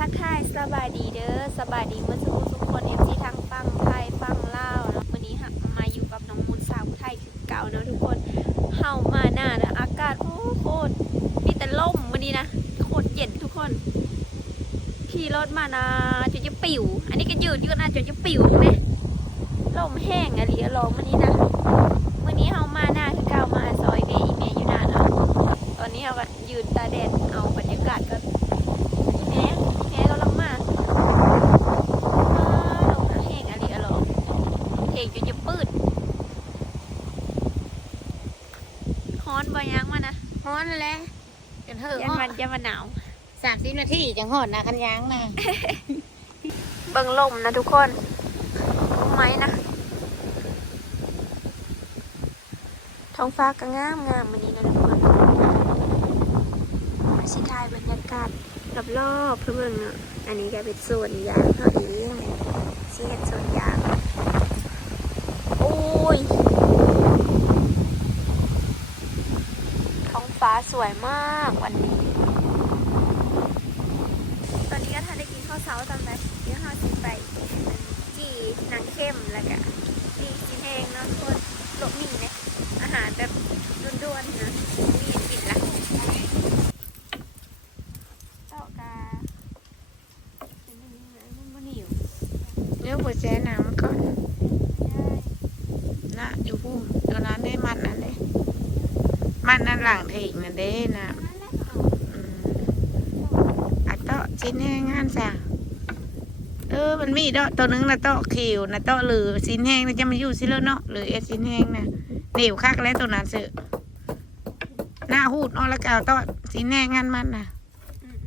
ทักทายสบายดีเด้อสบายดีเมื่อสักครู่ทุกคนเอฟซีทั้งฟังไทยฟังลาวเนาะวันนี้มาอยู่กับน้องมูลสาวไทยคือเก่าเนาะทุกคนเฮามาหน้านะอากาศโอ้โคตรมีแต่ลมวันนี้นะโคตรเย็นทุกคนขี่รถมานะจนจะปิว อันนี้ก็ยืดยืดนะจนจะปิวนะลมแห้งอะไรอะลองวันนี้นะวันนี้เฮามาหน้าคือเก่ามาซอยเวอีเมอยู่หน้าเนาะตอนนี้เราก็ยืนตาแดดเอาบรรยากาศก็ แม่แม่กำลังมาอ้าวลงนะเฮงอะไรอะหรอเฮงจนจะปืดฮ้อนบ่ยังมานะ ฮ้อนแล้วจนเถ อะยันมันยันมันหนาวสามสิบนาทีจังหอนนะคันยางนะเบิ่งลมนะทุกคนรู้ไหมนะท้องฟ้าก็งามงามวันนี้นะทุกคนมาสิทายบรรยากาศรอบๆเพื่อเบิ่งเนาะอันนี้ก็เป็นส่วนยางเท่านี้สิเห็นส่วนยางโอ้ยท้องฟ้าสวยมากวันนี้ ตอนนี้ก็ทันได้กินข้าวเช้าตอนแรกเดี๋ยวเราสิไปจีนาง เข้มแล้วก็จีกินเองเนาะทุกคนโลกมีเนี่ยอาหารแบบด้วนๆนะมีกินละเจ้ากาเป็นอย่างนี้นะมันมันหิวเนื้อหัวแจ้น้ำก่อนใช่นะอยู่พุ่มตอนนั้นได้มันนั่นเลยมันนั่นหลังถิงนั่นเด้นะนั่นแหละเอาอืมอัดเตาะชิ้นแห้งงานซะ เออมันมีเตาะตัวหนึงนะเตาะขิวนะเตาะหรือชิ้นแห้งนะจะมาอยู่ซิเลอเนาะหรือเอสชิ้นแห้งนะเหนียวคักแล้วตัวนั้นเสือหน้าหูดเนาะแล้วก็เอาเตาะชิ้นแห้งงานมันนะอืม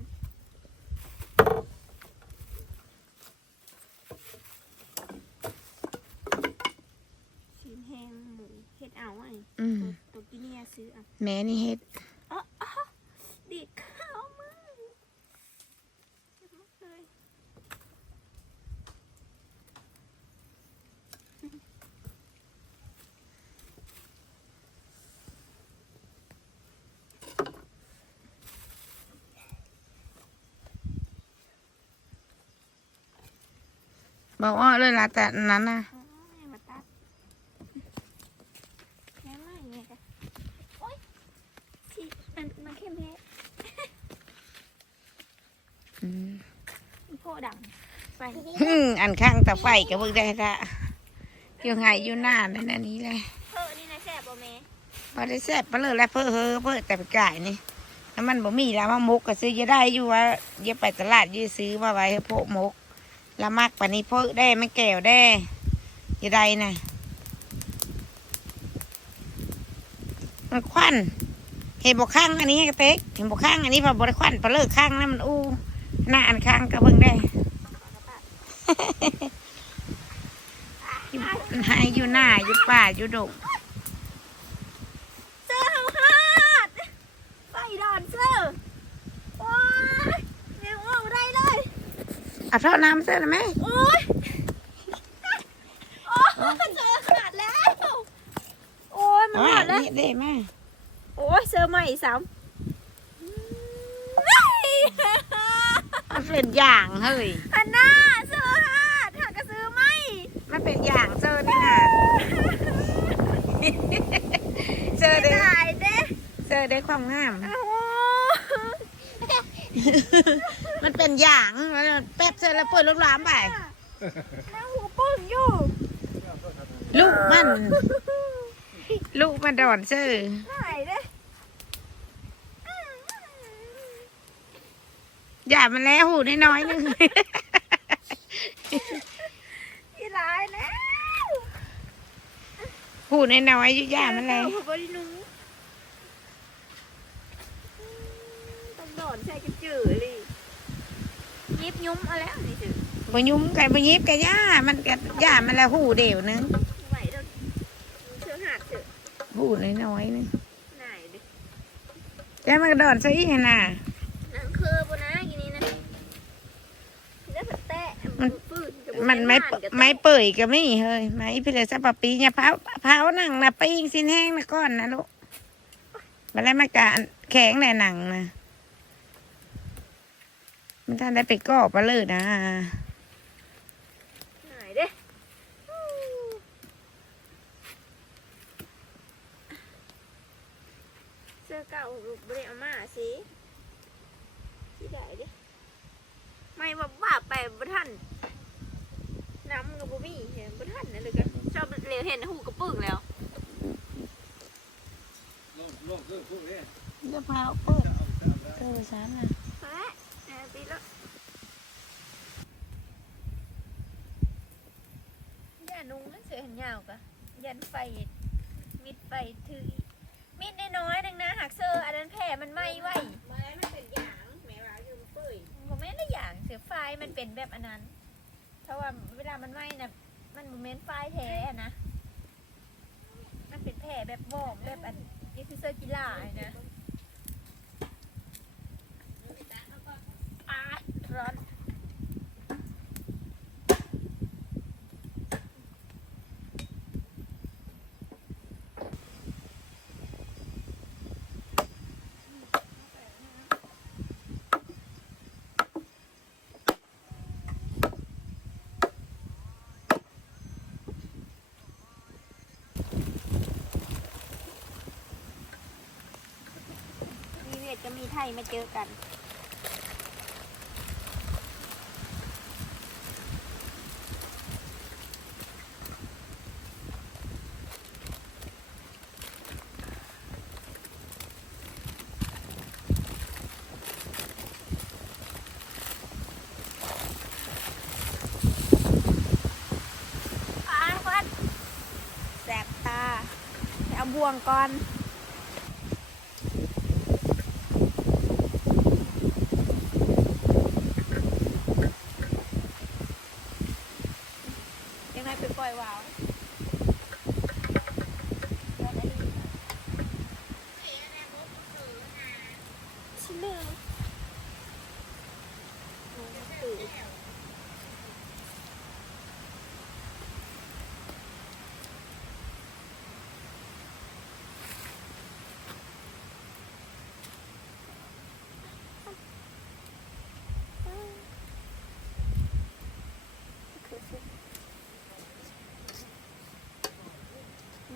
ชิ้นแห้งหมูเห็ดเอาไอ้อืมตัวกินเนี่ยซื้ออะแม่นี่เฮ็ด อ๋ออ๋อดีดข้าวมึงเลย บอกว่าเลยละแต่นั้นนะอ๋ออย่ามาตัดแม่ไม่ไงกันโอ๊ยที่มันมันเข้มแพ้อืมมันโพดังไปฮึ่มอันข้างตะไฟก็เบิ่งได้ละอยู่ไงอยู่หน้านั่นอันนี้เลยเออนี่นะแซ่บบ่แม่พอได้แซ่บไปเลยแล้วเพื่อเฮอเพื่อแต่ไปกายนี่น้ำมันบ่มีแล้วมามุกก็ซื้อจะได้อยู่ว่าอย่าไปตลาดยื้อซื้อมาไว้ให้พวกมุกแล้วมากปานี้เพื่อได้ไม่แก้วได้ย่าได้นะมันควันเห็นบอกข้างอันนี้กระเต็กเห็นบอกข้างอันนี้พอบริควันพอเลิกข้างนั้นมันอู้หน้าอันข้างก็เบิ่งได้หายอยู่หน้าอยู่ป่าอยู่ดง เสื้อเฮาฮาดไฟดอนเสื้อโอ๊ยแมวออกได้เลย เอาเท่าน้ำเสื้อเลยไหมโอ๊ยโอ๊ยเสื้อขาดแล้ว โอ๊ยมันเอาขาดแล้วนี่ได้ไหมโอ้ยเสื้อใหม่สามมันเป็นอย่างเฮ้ยฮันน่าเสื้อฮาดหากกระซื้อไหมมันเป็นอย่างเสื้อนี่นะเสื้อได้ถ่ายเด้เสื้อได้ความงามโอ้โห มันเป็นอย่างมันแป๊บเสื้อแล้วเปิดรถล้ามไปแล้วหูปึ้งอยู่ลูกมัน ลูกมันดอนเสื้อถ่ายเด้อย่ามันแล้วหูน้อยๆนึงอีหลายแล้วหูน้อยๆอยู่อย่ามันแล้วหูบรินุงต้องโดนใส่กันจืดเล ยยิบยุ้มเอาแล้วนี่จืดบ่ยุ่มกันบ่ยิบกันย่ามันกันย่ามันแล้วหูเดียวนึงไหวเด้อเสื้อหาดเถอะหูน้อยๆนึงไหนดิแล้วมันก็ดอนซะอีกน่ะนังคือปนะกินนี้นะแล้วผัดแตะมันปืนกับมันไม่เปไม่เปื่อยก็ไม่เฮ้ยไม้พิเลสปะปีเนี่ยเผาเผาหนังนะปิ้งสิ้นแห้งนะก้อนนะลูกมาแล้วมากะแข็งแน่หนังนะ มมันท่านได้ไปก่อปลาเลยนะหายเด้เสื้อเก่าบริอามาสิที่ไหนเด้ไม่ว่าว่าไปบ่ทันน้ำกับบ่มีเห็นบ่ทันนั่นเลยกันชอบเร็วเห็นหูกระปึ้งแล้วโลกโลกเครื่องคู่เนี่ยจะพาเปิดจะเอาจะเอาเออฉันนะแม่แอบ ปีแล้วอย่านุ่งเสือหันยาวกะยันไฟมิดไฟถือมิดน้อยๆนึงนะหักเซอร์อันนั้นแผ่มันไหม้ไว้ไม้มันเป็นอย่างแม่ว่าอยู่เปื่อยผมไม่ได้อย่างเสือไฟมันเป็นแบบอันนั้นเพราะว่าเวลามันไหม้นะมันบ่แม้นไฟแท้อะนะมันเป็นแผ่แบบวอกแบบอันนี่คือเสื้อกีฬาอะนะ อาร้อนมีเวดก็มีไทยมาเจอกัน อาพัดแสบตาไปเอาบ่ วงก่อนยังไงไปปล่อยวาว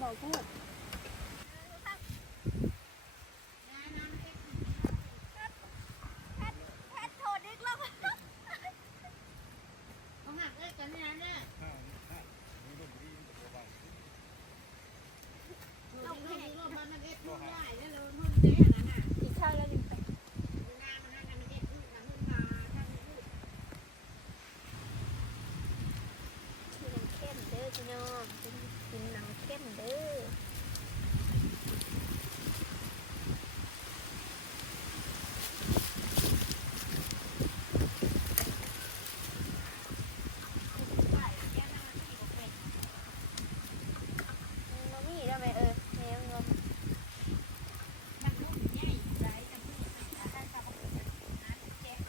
บอกพูดแพทโทษดึกแล้ว เขาหักเลิกกันนี่นะเนี่ย ข้าวข้าวมีลมดีเบา ลงให้ลงมามันเอ็ดลูกได้แล้วเราหุ่นเนี้ยนะน่ะ กินข้าวแล้วดึงไป หน้ามันนั่นน่ะมันเอ็ดลูกกับหุ่นมาทั้งลูก กินหนังเข้มเด้อพี่น้องกินกินหนังเข้มเด้อมามีได้ไหมเออแมวงม ทั้งลูกใหญ่ไรทั้งลูกทั้งกับน้ำแจ๊ก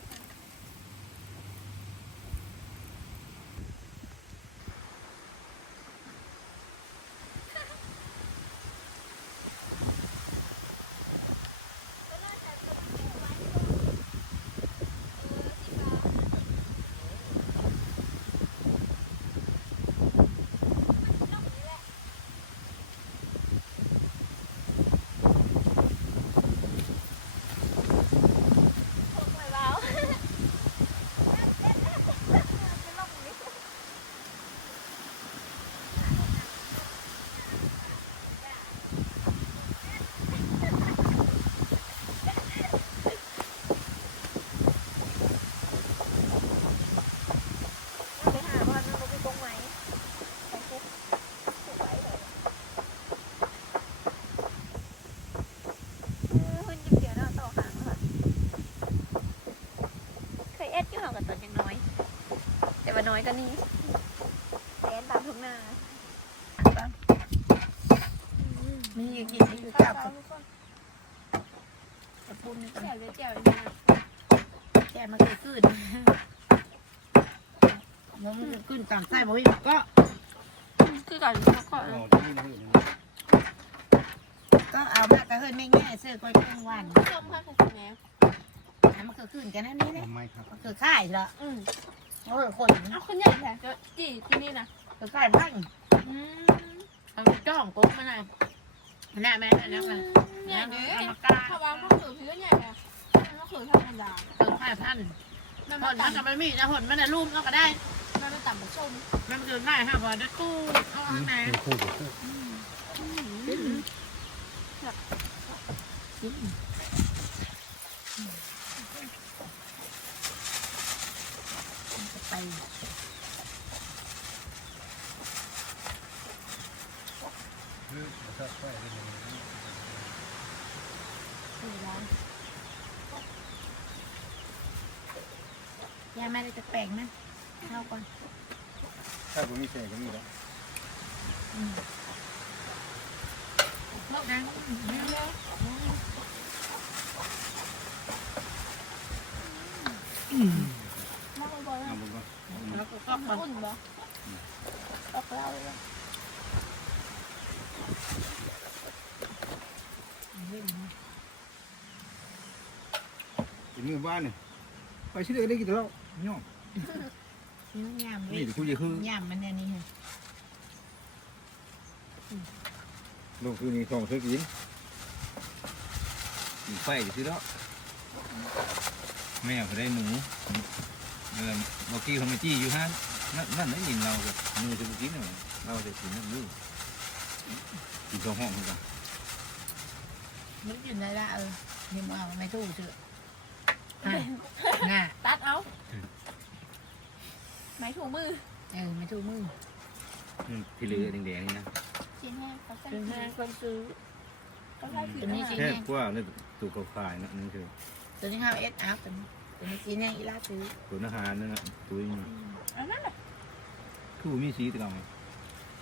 พวกไว้เบาจะลงนี่ ไปหาว่ามันบ่มีกรงไหมไปเช็ดถูกไว้เลยเออหุ่นยิ้มเดียวเนาะต่อหางค่ะเคยเอ็ดอยู่ห่างกับตอนยังน้อย แต่ว่าน้อยก็นี้แสนตามทุ่งนามีอีกกี่นี่คือกับกระปุ้นนี่ก่อนแจ๋วเลยแจ๋วเลยนะแกมันคือขึ้นมันคือขึ้นตามไส้บ่มีก็คือก่อนเขาก่อนๆเอาที่นี่นี่ก็เอามากระเฮินไม่ง่ายเสื้อก้อยแกงวันชมค่ะคุณแม่นะมันคือขึ้นกันนั่นนี่เลยทำไม ครับมันคือค่ายเหรออืมโอ้ยคนเอาคนใหญ่แท้ก็จีที่นี่นะคือค่ายพังอืมเอาจ้องปุ๊บมันน่ะแน่แม่แน่แม่ใหญ่เด้เอาอมากล้าถ้าวางก็คือพื้นใหญ่เลยก็คือธรรมดาเติมค่ายพันมันหไม่นมันกับต่ำมันมีนะหนมันน่ะรูปเอาก็ได้มันไม่ต่ำกว่าส้มมันคือง่ายค่ะพอได้กู้เอาข้างในเป็นคู่กับคู่ไป คือถ้าไฟได้ยังไง ยายไม่ได้จะแป ลงนะเข้าก่อนถ้าผมมีแสงก็มีแล้วลอกดังมากบ่อยเอาผมก็แล้วก็ก็ก่อนอุ่นบ่ตอกเราเลยกินมือบ้านเนี่ยไปชิ้นเดียวได้กี่ตัวแล้วย่อ น้ำยำนี่คู่จะคือยำมันอันนี้ค่ะลงคือนี่ของเธอกินกินไฟจะซื้อแล้วแม่เขาได้หนูเออเมื่อกี้เขามาจี้อยู่ฮะนั่นนั่นได้ยินเราแบบมือจะกินเนี่ยเราจะกินนั่นมือกินสองห้องกันมันกินได้ละเออนี่มึงเอาไม่ถูกเถอะน่ะตัดเอา ไม้ถูมือเออไม่ถูกมือที่เหลือแดงๆนี่นะชิ้นแห้งเขาใส่เป็นแม่คนซื้อก็ใส่ผิตัววนี้นะสิแค่กว่าเนี่ยตัวเขาขายนะนั่นคือตัวนี้ห้าเอสอัพตัวนี้ตัวนี้สีแดงอีลาซื้อตัวอาหารนั่นนะตัวนี้อันนั้นแหละคือมีสีตัวเรา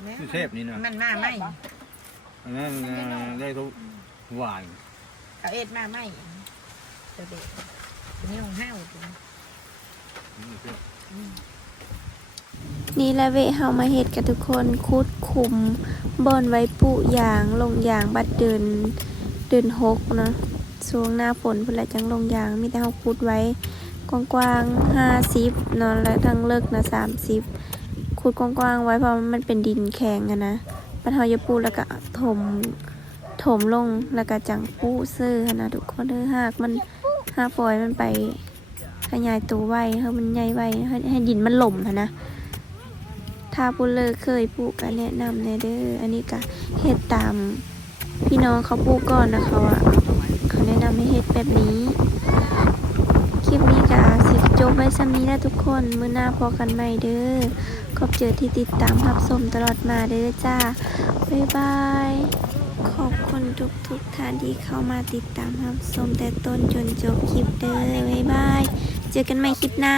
แม่คือเทพนี่นะมันมาไหมอันนั้นได้เขาหวานเขาเอสมาไหมตัวเด็กตัวนี้ของห้าวตัวนี้ นี่คือ อืม นี่และเวเฮามาเฮ็ดกับทุกคนคุดคุมบอนไว้ปุยางลงยางบัดเดินเดินหกเนาะช่วงหน้าฝนพุ่นละจังลงยางมีแต่เฮาคุดไว้กว้างๆ50เนาะแล้วทางเลิกนะ30คุดกว้างๆไว้เพราะมันเป็นดินแข็งอะนะบัดเฮาจะปูแล้วก็ถมถมลงแล้วก็จังปูซื้อนนะทุกคนเด้อหากมันหากปล่อยมันไปขยายตัวไว้ให้มันใหญ่ไว้ให้ให้ดินมันหล่มนะ ถ้าผู้เลิกเคยปลูกก็แนะนำแนเด้ออันนี้ก็เฮ็ดตามพี่น้องเขาปลูกก่อนนะเขาอะเขาแนะนำให้เฮ็ดแบบนี้ คลิปนี้ก็สิจบไว้ซ้ำนี้นะทุกคนมื้อหน้าพอกันใหม่เด้อขอบเจอที่ติดตามรับชมตลอดมาเด้อจ้าบ๊ายบายขอบคุณทุกทุกท่านที่เข้ามาติดตามรับชมแต่ต้นจนจบคลิปเด้อบ๊ายบายเจอกันใหม่คลิปหน้า